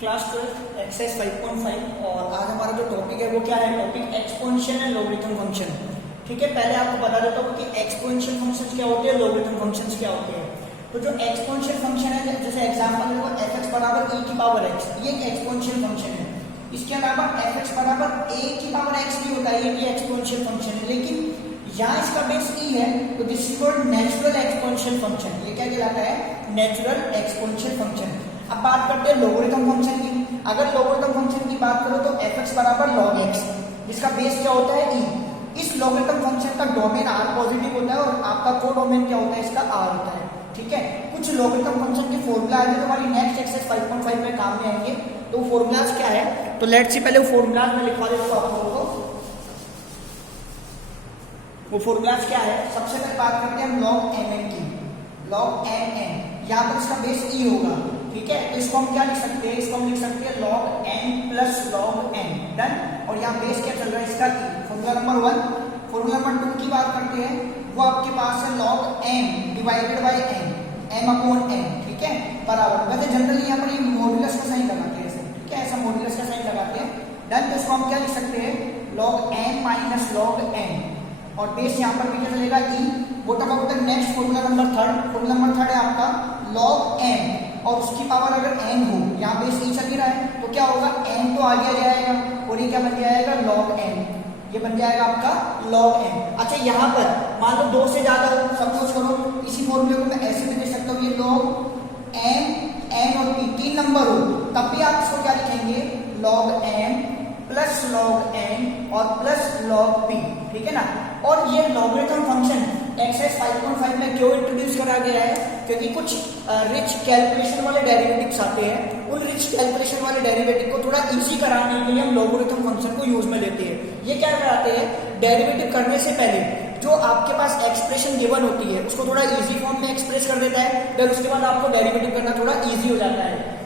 Class 12 exercise 5.5 और आज हमारा जो टॉपिक है वो क्या है, topic exponential and logarithm function. ठीक है, पहले आपको बता देता हूँ कि एक्सपोनेंशियल फंक्शंस क्या होते हैं, लॉगरिथम फंक्शंस क्या होते हैं। तो जो एक्सपोनेंशियल फंक्शन है, जैसे एग्जांपल देखो f(x) बराबर e की पावर x, ये एक एक्सपोनेंशियल फंक्शन है। इसके अलावा f(x) बराबर a की पावर x भी होता है, ये भी एक्सपोनेंशियल फंक्शन है। लेकिन यहाँ इसका बेस e है, तो this is called natural exponential function. ये क्या कहलाता है, नेचुरल एक्सपोनेंशियल फंक्शन। अब बात करते हैं लोगरिथम फंक्शन की। अगर लोगरिथम फंक्शन की बात करो तो f(x) बराबर log x, जिसका बेस क्या होता है e। इस लोगरिथम फंक्शन का डोमेन r पॉजिटिव होता है और आपका कोडोमेन क्या होता है, इसका r होता है। ठीक है, कुछ लोगरिथम फंक्शन के फॉर्मूला आएंगे तो हमारी नेक्स्ट एक्सरसाइज 5.5 में काम में आएंगे। तो फॉर्मूलाज क्या है, तो लेट्स सी पहले वो फॉर्मूलाज में लिखवा देता हूं आप लोगों को। वो फॉर्मूलाज क्या है, सबसे पहले बात करते हैं हम log mn की। log mn, यहाँ पर इसका बेस e होगा। ठीक है, तो इसको हम क्या लिख सकते हैं, इसको हम लिख सकते हैं log n plus log n। Done. और यहाँ बेस क्या चल रहा है, इसका e। Formula number 1। Formula number 2 की बात करते हैं, वो आपके पास है log m divided by n, m upon n। ठीक है, बराबर, वैसे जनरली यहाँ पर ये मॉड्यूलस का साइन लगाते हैं ऐसे। ठीक है, ऐसा मॉड्यूलस का साइन लगाते हैं। डन। तो इसको हम क्या लिख सकते हैं, log n minus log n, और बेस यहाँ पर भी क्या चलेगा e। What about the next formula number 3? Formula number 3 है आपका log n और उसकी पावर अगर n हो, यहाँ बेस e चल ही रहा है, तो क्या होगा, n तो आगे आ जाएगा और ये क्या बन जाएगा, log n। ये बन जाएगा आपका log n। अच्छा, यहाँ पर मान लो 2 से ज्यादा हो, सपोज करो इसी फॉर्मूले को मैं ऐसे भी लिख सकता हूँ, ये log m n और p 3 नंबर हो, तब भी आप इसको क्या लिखेंगे, log m plus log n और प्लस log p। ठीक है ना। और ये लॉगरिथम फंक्शन एक्सरसाइज 5.5 में क्यों इंट्रोड्यूस करा गया है, क्योंकि कुछ रिच कैलकुलेशन वाले डेरिवेटिव्स आते हैं। उन रिच कैलकुलेशन वाले डेरिवेटिव को थोड़ा इजी कराने के लिए हम लॉगरिथम फंक्शन को यूज में लेते हैं। ये क्या कराते हैं, डेरिवेटिव करने से पहले जो आपके पास एक्सप्रेशन गिवन होती है उसको थोड़ा इजी फॉर्म में एक्सप्रेस कर देता है, फिर उसके बाद आपको डेरिवेटिव करना थोड़ा इजी हो जाता है।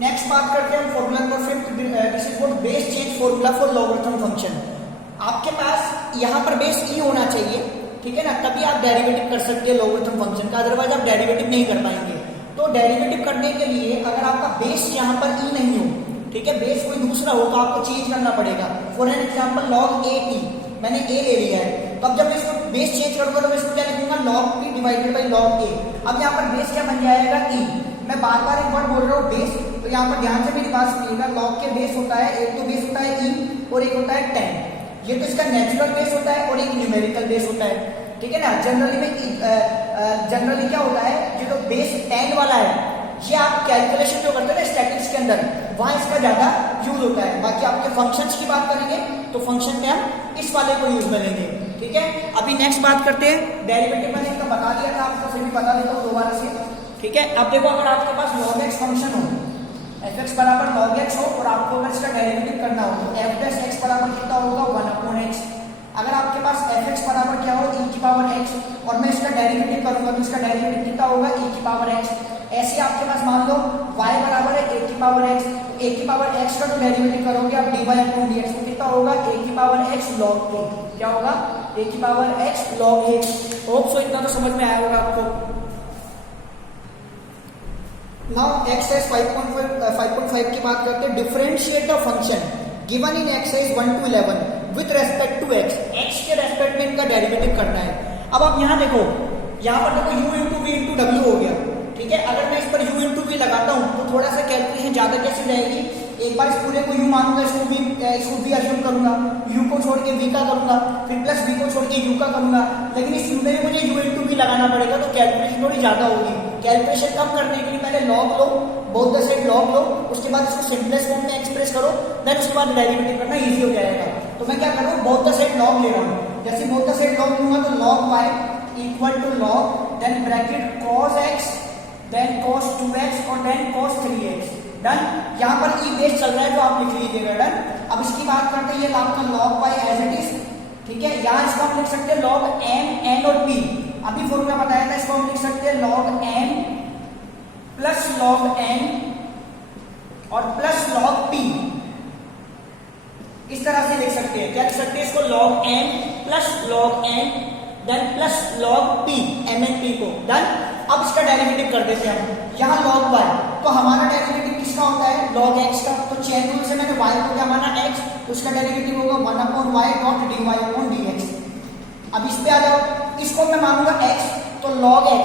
नेक्स्ट बात करते हैं हम formula number 5। This is called base change formula for logarithm function. आपके पास यहाँ पर बेस e होना चाहिए, ठीक है ना, तभी आप डेरिवेटिव कर सकते हैं लॉगरिथम फंक्शन का, अदरवाइज आप डेरिवेटिव नहीं कर पाएंगे। तो डेरिवेटिव करने के लिए अगर आपका बेस यहाँ पर e नहीं हो, ठीक है, बेस कोई दूसरा हो, तो आपको चेंज करना पड़ेगा। For an example log ap, मैंने a ले लिया है, तो अब जब मैं इसको बेस चेंज करूंगा तो मैं इसको क्या लिखूंगा, log p divided by log a। अब यहाँ पर बेस क्या बन जाएगा, e। मैं बार बार एक बार बोल रहा हूँ बेस, तो यहाँ पर ध्यान से मेरी बात सुनिएगा। log के बेस होता है, एक तो बेस होता है e और एक होता है 10। ये तो इसका नेचुरल बेस होता है और एक न्यूमेरिकल बेस होता है। ठीक है ना। जनरली क्या होता है, ये जो बेस 10 वाला है, ये आप कैलकुलेशन जो करते हैं ना स्टैटिस्टिक्स के अंदर, वहां इसका ज्यादा यूज होता है। बाकी आपके फंक्शंस की बात करेंगे तो फंक्शन में हम इस वाले को यूज में लेंगे। ठीक है, अभी नेक्स्ट बात करते हैं डेरिवेटिव। मैंने इसका बता दिया था आपको, फिर भी बता देता हूँ दोबारा से। ठीक है, अब देखो, अगर आपके पास log x फंक्शन हो, f(x) बराबर log x हो, और आपको अगर इसका डेरिवेटिव करना हो तो f प्लस x बराबर कितना होगा, 1 अपॉन x। अगर आपके पास f(x) बराबर क्या हो, e की पावर x, और मैं इसका डेरिवेटिव करूंगा तो इसका डेरिवेटिव कितना होगा, e की पावर x। ऐसे आपके पास मान लो y बराबर है a की पावर x, a की पावर x का जो डेरिवेटिव करोगे आप dy अपॉन dx, तो कितना होगा, a की पावर x log a। क्या होगा, a की power x log a। Hope so इतना तो समझ में आया होगा आपको। नाउ एक्सरसाइज 5.5 की बात करते हैं, differentiate the function given in exercise 1 to 11 with respect to x के रेस्पेक्ट में इनका डेरिवेटिव करना है। अब आप यहाँ देखो, यहाँ पर देखो u इंटू वी इंटू डब्ल्यू हो गया। ठीक है, अगर मैं इस पर u इंटू वी लगाता हूँ तो थोड़ा सा कैलकुलेशन ज्यादा कैसे जाएगी। एक बार इस पूरे को u मानूंगा, इसको v अज्यूम करूंगा, u को छोड़ के v का करूंगा, फिर प्लस v को छोड़ के u का करूंगा, लेकिन इस u में मुझे u इंटू वी लगाना पड़ेगा, तो कैलकुलेशन थोड़ी ज्यादा होगी। कैलकुलेशन कम करने के लिए पहले log low, both the side log लो, उसके बाद इसको सिंपलेस्ट फॉर्म में एक्सप्रेस करो, देन उसके बाद डेरिवेटिव करना इजी हो जाएगा। तो मैं क्या कर रहा हूँ, बोथ द साइड log ले रहा हूँ। जैसे बोथ द साइड log लूंगा तो log y equal to log, then bracket cos x, then cos 2x और देन cos 3x। डन। यहाँ पर e बेस चल रहा है, जो आप लिख लीजिएगा। डन। अब इसकी बात करते हैं, ये आपका log y as it is. ठीक है, यहाँ इसको हम लिख सकते हैं log m n और p। अभी फॉर्मूला बताया था, इसको हम लिख सकते हैं log m plus log n और प्लस log p। इस तरह से लिख सकते हैं। क्या लिख सकते हैं इसको, log m plus log n then plus log p mn को डन। अब इसका डेरिवेटिव कर देते हैं हम, यहाँ log y, तो हमारा डेरिवेटिव किसका होता है log x का, तो चेन रूल से मैंने y को क्या माना x, तो उसका डेरिवेटिव होगा 1/y डॉट dy/dx। अब इस पे आ जाओ, इसको मैं मानूंगा x, तो log x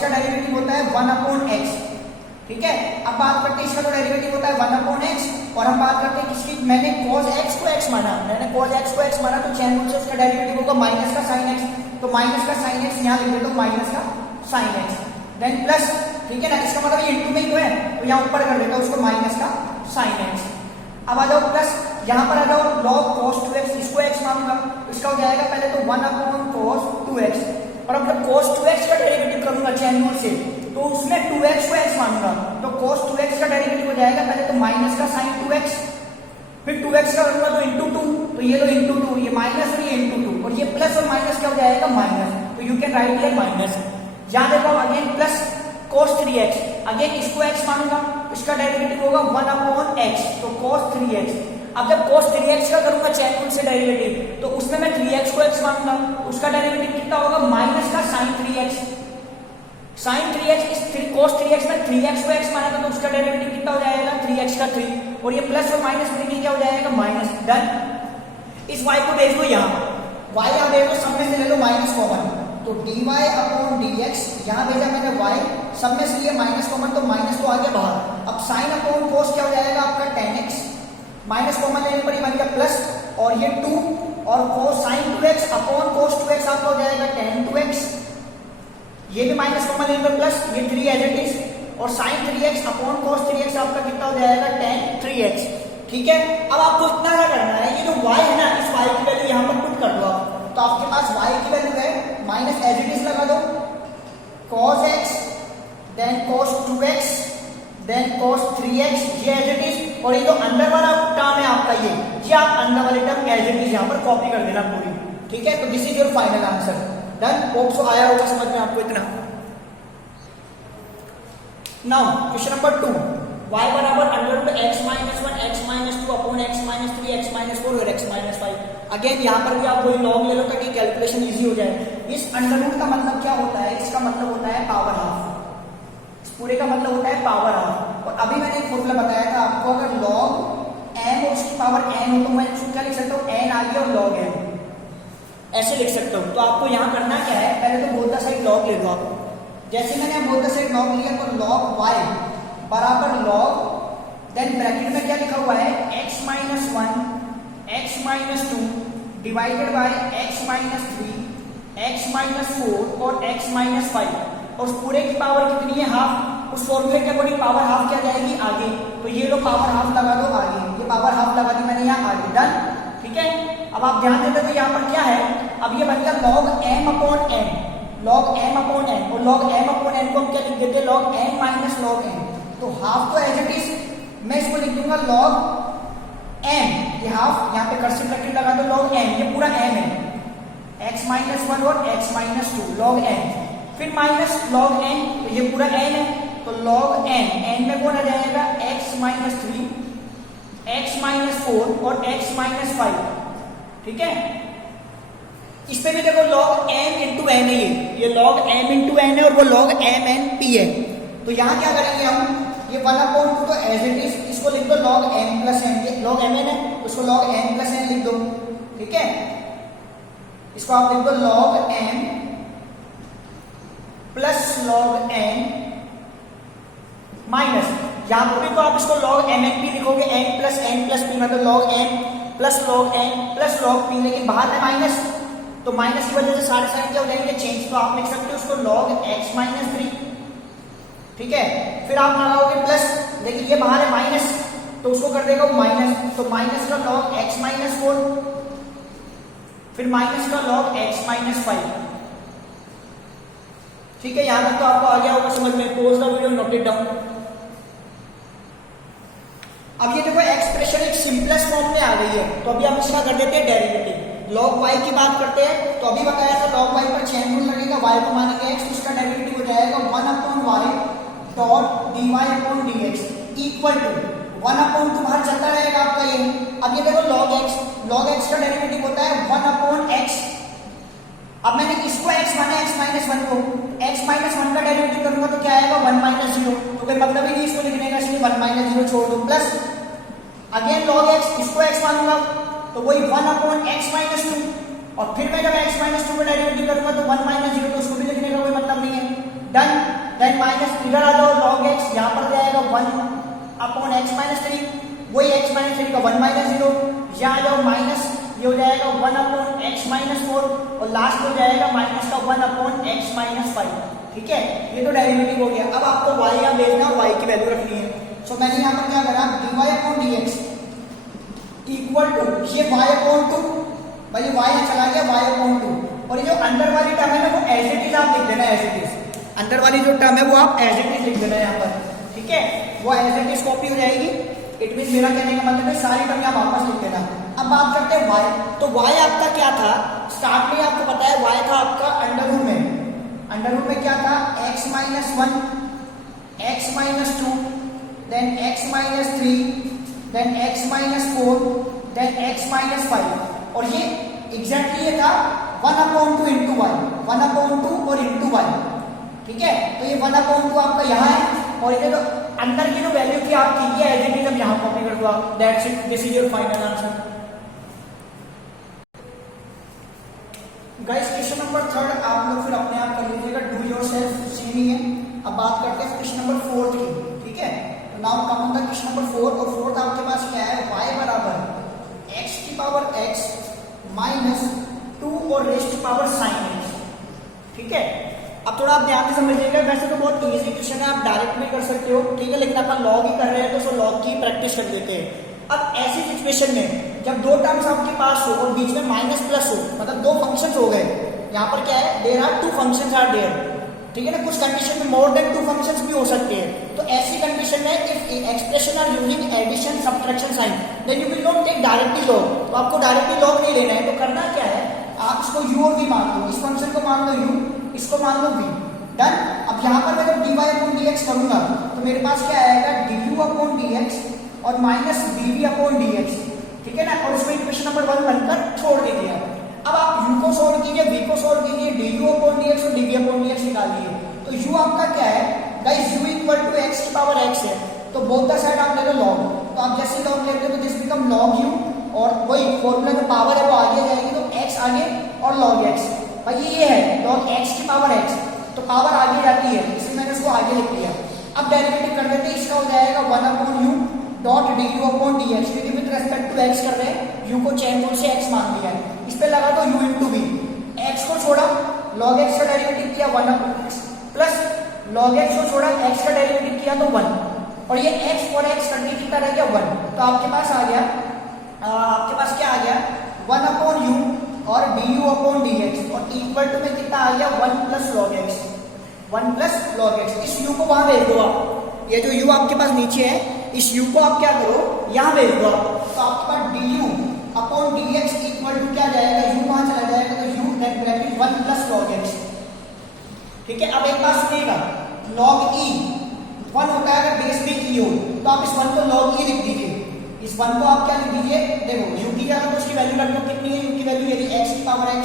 का डेरिवेटिव होता है 1/x, ठीक है। अब बात करते हैं इसका तो डेरिवेटिव होता है 1/x, और हम बात करते हैं किसकी, मैंने cos x को x माना, तो चेन रूल से उसका डेरिवेटिव होगा माइनस का sin x, तो माइनस का sin x यहाँ लिख देता हूँ माइनस का sin x, देन प्लस, ठीक है ना, इसका मतलब ये इंटू में ही तो है, तो यहाँ ऊपर कर देता हूँ उसको माइनस का sin x। अब आ जाओ प्लस, यहाँ पर आ जाओ log cos 2x, इसको x मानूंगा, इसका हो जाएगा पहले तो 1/cos 2x, और अब जब cos 2x का डेरिवेटिव करूंगा चेन रूल से, तो उसमें 2x को x मानूंगा, तो cos 2x का डेरिवेटिव हो जाएगा पहले तो माइनस का sin 2x, फिर 2x का करूंगा तो इंटू 2, तो ये लो इंटू 2, ये माइनस और ये इंटू 2, और ये प्लस और माइनस क्या हो जाएगा माइनस, तो you can right here minus. यहाँ देखो again plus cos 3x, again इसको x मानूंगा, इसका डेरिवेटिव होगा 1/x, तो cos 3x। अब जब cos 3x का करूंगा चेन रूल से डेरिवेटिव, तो उसमें मैं 3x को x मानूंगा, उसका डेरिवेटिव कितना होगा माइनस का sin 3x, इस cos 3x में 3x को x माना था, तो उसका डेरिवेटिव कितना हो जाएगा 3x का 3, और ये प्लस और माइनस में क्या हो जाएगा माइनस, डन। इस y को भेज दो यहाँ, y यहाँ भेज दो, सब में से ले लो माइनस कॉमन, तो dy/dx, यहाँ भेजा मैंने y, सब में से लिए माइनस कॉमन, तो माइनस तो आ गया बाहर। अब sin/cos क्या हो जाएगा आपका 10x, माइनस कॉमन लेने पर ही बन गया प्लस, और ये 2, और sin 2x upon cos 2x आपका हो जाएगा tan 2x, ये भी माइनस कॉमन लेने पर प्लस, ये 3 एज इट इज, और sin 3x upon cos 3x आपका कितना हो जाएगा tan 3x, ठीक है। अब आपको इतना क्या करना है, ये जो y है ना, इस y की वैल्यू यहाँ पर पुट कर दो आप, तो आपके पास y की वैल्यू है माइनस एज इट इज लगा दो, cos x, then cos 2x, then cos 3x, ये एज इट इज, और ये जो अंदर वाला टर्म है आपका ये आप अंदर वाले टर्म एज इट इज यहाँ पर कॉपी कर देना पूरी, ठीक है। तो this is your final answer, done. Hope so आया होगा समझ में आपको इतना। नाउ क्वेश्चन नंबर 2, y बराबर √x-1 x-2 upon x-3 x-4 और x-5। अगेन यहाँ पर भी आप वही लॉग ले लो ताकि कैलकुलेशन इजी हो जाए। इस अंडर का मतलब क्या होता है, इसका मतलब होता है पावर हाफ, इस पूरे का मतलब होता है पावर हाफ। और अभी मैंने एक फॉर्मूला बताया था आपको, अगर log m और उसकी पावर n हो तो मैं इसको क्या लिख सकता हूँ, n आगे और log m ऐसे लिख सकता हूँ। तो आपको यहाँ करना क्या है, पहले तो बोथ द साइड log ले लो आप, जैसे मैंने बोथ द साइड log लिया तो log y बराबर log, देन ब्रैकेट में क्या लिखा हुआ है x-1 x-2 divided by x-3 x-4 और x-5, और उस पूरे की पावर कितनी है हाफ, उस फॉर्मूले के अकॉर्डिंग पावर हाफ क्या जाएगी आगे, तो ये लो पावर हाफ लगा दो आगे, ये पावर हाफ लगा दी मैंने यहाँ आगे, डन, ठीक है। अब आप ध्यान देते तो यहाँ पर क्या है, अब ये बन गया log m/n, log m/n, और log m/n को हम क्या लिख देते हैं log n minus log n, तो हाफ तो एज इट इज मैं इसको लिख दूंगा log m, ये हाफ यहाँ पे कर्सिव ब्रैकेट लगा दो log m, ये पूरा m है, x-1 और x-2 log n, फिर माइनस log n, तो ये पूरा n है, तो log n में कौन आ जाएगा x-3 x-4 और x-5, ठीक है। इस पे भी देखो log m इंटू n है, ये log m इंटू n है और वो log mn p है। तो यहाँ क्या करेंगे हम, ये 1/2 तो एज इट इज, इसको लिख दो log m plus n, log mn है उसको log m प्लस n लिख दो, ठीक है। इसको आप लिख दो log m plus log n minus, यहाँ पर भी तो आप इसको log mn p लिखोगे, n प्लस p, मतलब log m plus log n plus log p, लेकिन बाहर है माइनस, तो माइनस की वजह से सारे साइन क्या हो जाएंगे चेंज, तो आप लिख सकते हो उसको log x-3, ठीक है। फिर आप लगाओगे प्लस, लेकिन ये बाहर है माइनस, तो उसको कर देगा वो माइनस, तो माइनस का log x-4, फिर माइनस का log x-5, ठीक है। यहां तक तो आपको आ गया होगा समझ में, pause the video, note it down. अब ये देखो एक्सप्रेशन एक सिंपलेस्ट फॉर्म में आ गई है, तो अभी हम इसका कर देते हैं डेरिवेटिव। log y की बात करते हैं, तो अभी बताया था log y पर चेन रूल लगेगा, y को मानेंगे x, तो इसका डेरिवेटिव हो जाएगा 1/y dot dy/dx equal to 1/2 बाहर चलता रहेगा आपका ये। अब ये देखो log x का डेरिवेटिव होता है 1/x, अब मैंने इसको x माना x माइनस वन को, x माइनस वन का डेरिवेटिव करूंगा तो क्या आएगा 1 माइनस जीरो, तो कोई मतलब ही नहीं इसको लिखने का, इसलिए 1 माइनस जीरो छोड़ दो, प्लस अगेन log x, इसको x मानूंगा तो वही 1 अपॉन x माइनस टू, और फिर मैं जब x माइनस टू का डेरिवेटिव करूंगा तो 1 माइनस जीरो, तो उसको भी लिखने का कोई मतलब नहीं है, डन। देन माइनस इधर आ जाओ log x, यहाँ पर जाएगा 1 अपॉन x माइनस थ्री, वही x माइनस थ्री का 1 माइनस जीरो, यहाँ आ जाओ माइनस, ये हो जाएगा 1 अपॉन x माइनस फोर, और लास्ट हो जाएगा माइनस का 1 अपॉन x माइनस फाइव, ठीक है। ये तो डेरिवेटिव हो गया। अब आपको y यहाँ देखना और y की वैल्यू रखनी है। सो मैंने यहाँ पर क्या करा, dy upon dx equal to ये y अपॉन टू, भाई y यहाँ चला गया y अपॉन टू, और ये जो अंदर वाली टर्म है ना वो एज इट इज आप लिख देना, एज इट इज, अंदर वाली जो टर्म है वो आप एज इट इज लिख देना यहाँ पर, ठीक है, वो एज इट इज कॉपी हो जाएगी। इट मीन मेरा कहने का मतलब है सारी टर्म यहाँ वापस लिख देना। अब बात करते हैं y, तो y आपका क्या था, स्टार्ट में आपको पता है y था आपका अंडर रूट में, अंडर रूट में क्या था x minus one, x minus two, then x minus three, then x minus four, then x minus five, और ये एग्जैक्टली ये था 1 upon two into y, 1 upon two और इंटू वाई, ठीक है। तो ये 1 अपॉन टू आपका यहाँ है, और ये जो अंदर की जो वैल्यू थी आपकी ये एज इट इज अब यहाँ कॉपी कर दो आप, that's it, this is your final answer. Guys question number third आप लोग फिर अपने आप कर लीजिएगा, डू योरसेल्फ, सेम ही है। अब बात करते हैं क्वेश्चन नंबर फोर्थ की, ठीक है। तो now come on the question number fourth, और फोर्थ आपके पास क्या है, y बराबर x की पावर x माइनस 2 और रेस्ट की पावर साइन x, ठीक है। अब थोड़ा आप ध्यान से समझिएगा, वैसे तो बहुत इजी क्वेश्चन है, आप डायरेक्ट भी कर सकते हो, ठीक है, लेकिन अपन लॉग ही कर रहे हैं तो सो लॉग की प्रैक्टिस कर लेते हैं। अब ऐसी सिचुएशन में जब दो टर्म्स आपके पास हो और बीच में माइनस प्लस हो, मतलब दो फंक्शंस हो गए, यहाँ पर क्या है, there are two functions are there, ठीक है ना, कुछ कंडीशन में मोर देन टू फंक्शंस भी हो सकते हैं। तो ऐसी कंडीशन में if expression are using addition subtraction sign then you will not take directly log, तो आपको डायरेक्टली लॉग नहीं लेना है। तो करना क्या है, आप इसको u और v मान लो, इस फंक्शन को मान लो u, इसको मान लो v, डन। अब यहाँ पर मैं जब dy अपॉन dx करूंगा तो मेरे पास क्या आएगा, du अपॉन dx और माइनस dv अपॉन dx, ठीक है ना, और इसमें इक्वेशन नंबर 1 बनकर छोड़ दीजिए। अब आप u को सॉल्व कीजिए, v को सॉल्व कीजिए, du अपॉन dx और dv अपॉन dx निकालिए। तो u आपका क्या है guys, u equal to x की पावर x है, तो बोथ द साइड आप ले लो log, तो आप जैसे log लेते हो तो दिस बिकम log u, और वही फॉर्मूला जो पावर है वो आगे जाएगी, तो x आगे और log x, भाई ये है log x की पावर x, तो पावर आगे जाती है इसलिए मैंने उसको आगे लिख दिया। अब डेरिवेटिव कर देते हैं, इसका हो जाएगा 1 upon u dot du upon dx, क्योंकि विद रेस्पेक्ट टू x कर रहे हैं, u को चेन रूल से x मान लिया है, इस पे लगा दो u इंटू v, x को छोड़ा log x का डेरिवेटिव किया 1 upon x, plus log x को छोड़ा x का डेरिवेटिव किया तो 1, और ये x और x करने कितना रह गया 1, तो आपके पास आ गया, आपके पास क्या आ गया 1 अपॉन u और du अपॉन dx, और इक्वल टू में कितना आ गया 1 plus log x, 1 plus log x। इस u को वहां भेज दो आप, ये जो u आपके पास नीचे है इस u को आप क्या करो यहां भेज दो आप, तो आपके पास du upon dx equal to क्या जाएगा, u वहां चला जाएगा तो u that bracket 1 plus log x, ठीक है। अब एक बात सुनिएगा, log e 1 होता है अगर बेस में e हो, तो आप इस 1 को log e लिख दीजिए, इस 1 को आप क्या लिख दीजिए, देखो u की जगह तो उसकी वैल्यू रख लो, कितनी है u की वैल्यू, यदि x की power x,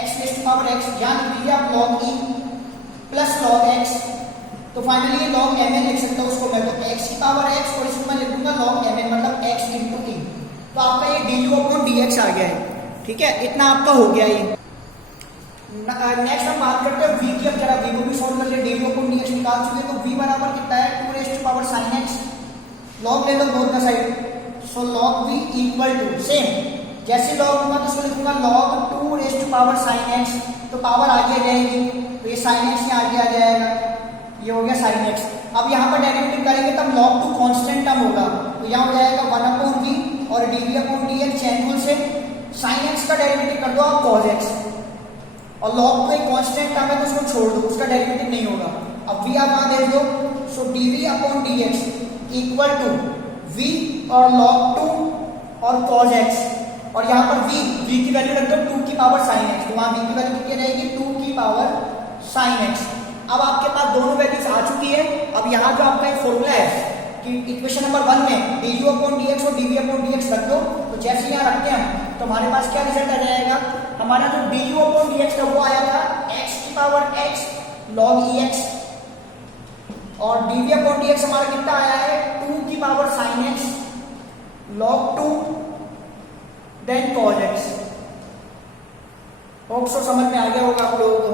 x raise to power x, यहां लिख दीजिए आप log e plus log x, तो फाइनली log mn लिख सकता हूं उसको मैं, तो x की पावर x और इसको मैं लिखूंगा log mn, मतलब x इंटू e, तो आपका ये du अपॉन dx आ गया है, ठीक है, इतना आपका हो गया ये। नेक्स्ट हम बात करते हैं v की, अब जरा v को भी सॉल्व कर ले, du अपॉन dx निकाल चुके, तो v बराबर कितना है 2 raise to power sin x, log ले लो both the side, so log v equal to same, जैसे log होगा तो उसको लिखूंगा log 2 raise to power sin x, तो पावर आगे जाएगी, तो ये sin x यहाँ आगे आ जाएगा, ये हो गया sin x। अब यहाँ पर डेरिवेटिव करेंगे तब log 2 कांस्टेंट टर्म होगा, तो यहाँ हो जाएगा 1 अपॉन v और dv upon dx chain rule से, sin x का डेरिवेटिव कर दो आप cos x, और log 2 एक कांस्टेंट टर्म है तो उसको छोड़ दो, उसका डेरिवेटिव नहीं होगा। अब v आप वहां दे दो, so dv upon dx equal to v और log 2 और cos x, और यहाँ पर v की वैल्यू रख दो 2 की पावर sin x, तो वहां v की वैल्यू कितनी रहेगी 2 की पावर sin x। अब आपके पास दोनों वैल्यूज आ चुकी है। अब यहाँ जो आपका एक फॉर्मूला है कि इक्वेशन नंबर 1 में du अपॉन dx और dv अपॉन dx रख दो, तो जैसे यहाँ रखते हैं हम तो हमारे पास क्या रिजल्ट आ जाएगा, हमारा जो d u upon d x था वो आया था एक्स की power x log e x, और d v upon d x हमारा कितना आया है 2 की power sine x log 2 then cos x. Hope so समझ में आ गया होगा आप लोगों को।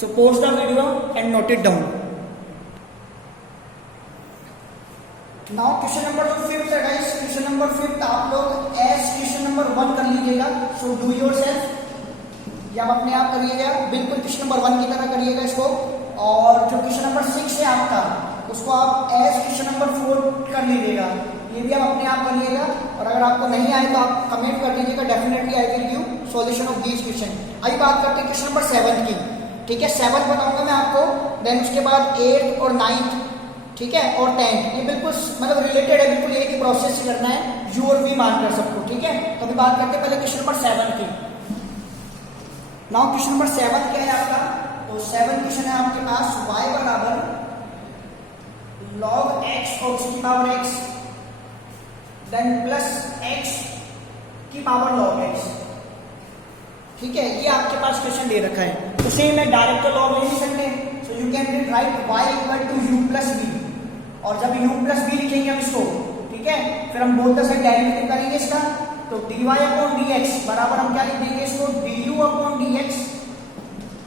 So pause the video and note it down. Now question number जो 5th है गाइस, क्वेश्चन नंबर 5th आप लोग एज क्वेश्चन नंबर 1 कर लीजिएगा। सो डू योरसेल्फ, या आप अपने आप करिएगा, बिल्कुल क्वेश्चन नंबर 1 की तरह करिएगा इसको। और जो क्वेश्चन नंबर 6 है आपका, उसको आप एज क्वेश्चन नंबर 4 कर लीजिएगा, ये भी आप अपने आप करिएगा। और अगर आपको नहीं आए तो आप कमेंट कर दीजिएगा, definitely I will give solution of these question. अभी बात करते हैं क्वेश्चन नंबर 7 की, ठीक है। 7 बताऊंगा मैं आपको, देन उसके बाद 8th और 9th, ठीक है, और 10th, ये बिल्कुल मतलब रिलेटेड है, बिल्कुल एक ही प्रोसेस से करना है, यू और वी मानकर सबको, ठीक है। तो अभी बात करते हैं पहले क्वेश्चन नंबर 7 की। नाउ क्वेश्चन नंबर 7 क्या है आपका, तो 7 क्वेश्चन है आपके पास y बराबर log x और उसकी power x then plus x की पावर log x, ठीक है। ये आपके पास क्वेश्चन दे रखा है, तो सेम है, डायरेक्ट तो लॉग ले नहीं सकते, so you can write y equal to u plus v, और जब u प्लस v लिखेंगे हम इसको, ठीक है, फिर हम बोथ द साइड डेरिवेटिव करेंगे इसका, तो dy अपॉन dx बराबर हम क्या लिख देंगे इसको du upon dx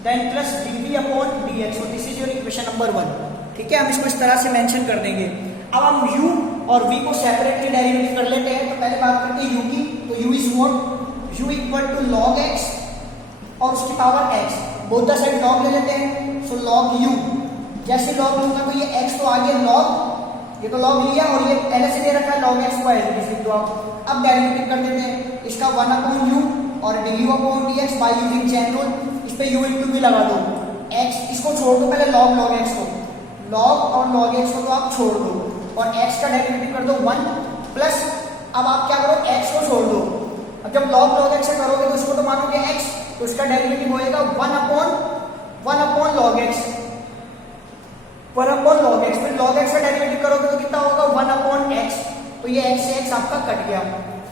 then plus dv upon dx, so this is your equation number 1, ठीक है। हम इसको इस तरह से मेंशन कर देंगे। अब हम u और v को सेपरेटली डेरिवेटिव कर लेते हैं। तो पहले बात करते हैं u की, तो u is what, u equal to log x और उसकी power x, both the side log ले लेते हैं, सो log u, जैसे log लूंगा तो ये x तो आ गया log, ये तो log लिया, और ये पहले से दे रखा है log x को एज इट इज लिख दो आप। अब डेरिवेटिव कर देते हैं इसका 1 अपॉन u और du upon dx by using chain rule, इस पे u इनटू v लगा दो, x इसको छोड़ दो पहले, log x को, log और log x को तो आप छोड़ दो, और x का डेरिवेटिव कर दो 1 प्लस, अब आप क्या करो x को छोड़ दो, अब जब log x से करोगे तो उसको तो मानोगे x, तो इसका डेरिवेटिव होएगा 1 upon log x, 1 upon log x, फिर log x का डेरिवेटिव करोगे तो कितना होगा 1 अपॉन x, तो ये x से x आपका कट गया,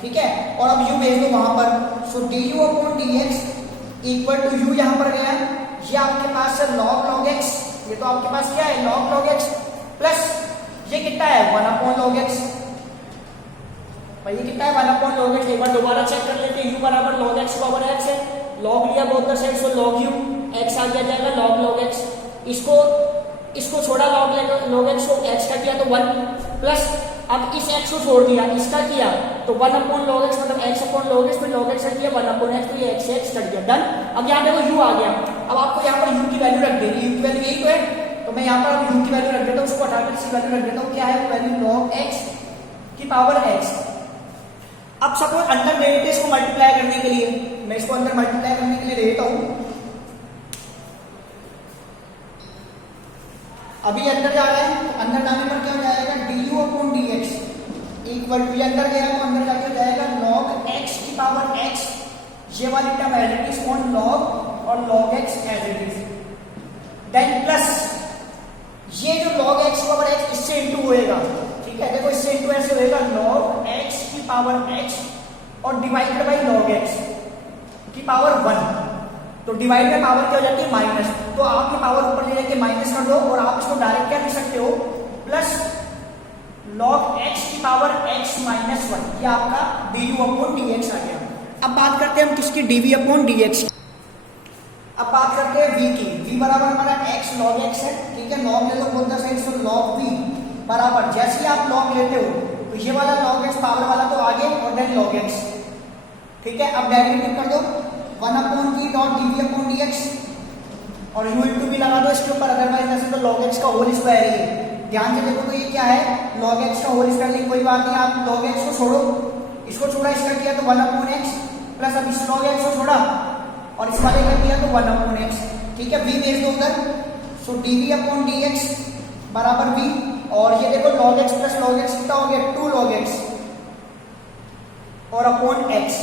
ठीक है। और अब u भेज दो वहां पर, so du upon dx equal to u यहां पर गया, ये आपके पास है log x, ये तो आपके पास क्या है log x, प्लस ये कितना है 1 अपॉन log x, भाई ये कितना है 1 अपॉन log x, एक बार दोबारा चेक कर लेते हैं, u बराबर log x पावर x है, log लिया both the side, so log u, x आ जाएगा log x, इसको छोड़ा log x को, x का किया तो 1 प्लस, अब इस x को छोड़ दिया, इसका किया तो 1 अपॉन log x, मतलब x अपॉन log x, फिर log x का किया 1 अपॉन x, तो ये x से x कट गया, डन। अब यहाँ देखो u आ गया, अब आपको यहाँ पर u की वैल्यू रख देनी, u की वैल्यू यही तो है, तो मैं यहाँ पर अब u की वैल्यू रख देता हूँ, उसको हटाकर इसकी वैल्यू रख देता हूँ, क्या है वो वैल्यू log x की पावर x। अब सपोज अंदर दे देते इसको मल्टीप्लाई करने के लिए, मैं इसको अंदर मल्टीप्लाई करने के लिए देता हूँ, अभी अंदर जा रहा है, तो अंदर जाने पर क्या हो जाएगा du upon dx equal to, अंदर गया तो अंदर जाके हो जाएगा log x की पावर x, ये वाली term as it is on log और log x as it is, then plus ये जो log x की पावर x इससे इंटू होएगा, ठीक है, देखो इससे इंटू ऐसे होएगा log x की पावर x और डिवाइडेड बाई log x की पावर 1, तो डिवाइड में पावर क्या हो जाती है माइनस, तो आप ये पावर ऊपर ले जाके माइनस कर दो, और आप इसको डायरेक्ट क्या लिख सकते हो प्लस log x की पावर x माइनस 1, ये आपका du अपॉन dx आ गया। अब बात करते हैं हम किसकी, dv अपॉन dx। अब बात करते हैं v की, v बराबर हमारा x log x है, ठीक है, log ले लो both the side, so log v बराबर, जैसे ही आप log लेते हो तो ये वाला log x पावर वाला तो आगे, और देन log x, ठीक है। अब डेरिवेटिव कर दो 1 upon v dot dv upon dx, और u इंटू v लगा दो इसके ऊपर, अदरवाइज ऐसे तो log x का होल स्क्वायर ही है, ध्यान से देखो तो ये क्या है log x का होल स्क्वायर, कोई बात नहीं, आप log x को छोड़ो, इसको छोड़ा, इसका किया तो 1 अपॉन x, प्लस अब इस log x को छोड़ा और इस वाले का किया तो 1 अपॉन x, ठीक है, v भेज दो उधर, सो dv अपॉन dx बराबर v, और ये देखो log x plus log x कितना हो गया 2 log x और अपॉन x,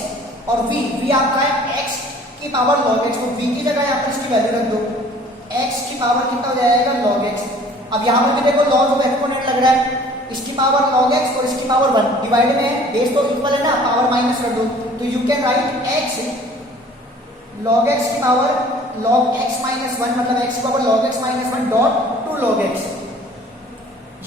और v आपका है x की पावर log x, तो v की जगह यहाँ पर इसकी वैल्यू रख दो, x की पावर कितना हो जाएगा log x। अब यहाँ पर भी देखो log ऑफ एक्सपोनेंट लग रहा है, इसकी पावर log x और इसकी पावर 1 डिवाइड में है, बेस तो इक्वल है ना, पावर माइनस कर दो, तो you can write x log x की पावर log x माइनस 1 मतलब x की power log x minus 1 dot two log x।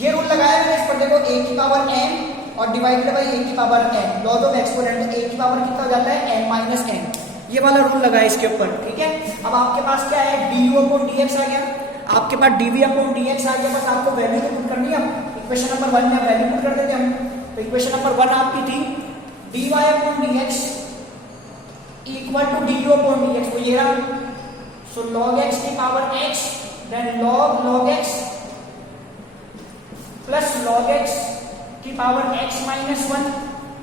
ये रूल लगाया मैंने इस पर, देखो a की पावर n और डिवाइडेड बाई a की power n, laws of exponent a की पावर कितना हो जाता है n माइनस n। ये वाला रूल लगाया इसके ऊपर, ठीक है। अब आपके पास क्या है, du अपॉन dx आ गया, आपके पास dv अपॉन dx आ गया, बस आपको वैल्यू तो पुट करनी है। इक्वेशन नंबर 1 में वैल्यू पुट कर देते हैं हम। तो इक्वेशन नंबर 1 आपकी थी dy upon dx equal to du upon dx, तो ये रहा। सो log x की power x then log x plus log x की पावर x माइनस 1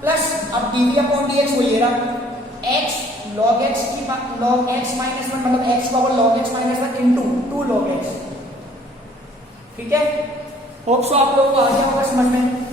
प्लस अब dv अपॉन dx, वो ये रहा x log x की log x माइनस 1 मतलब x power log x minus 1 into 2 log x, ठीक है। होप सो आप लोगों को आ गया होगा समझ में।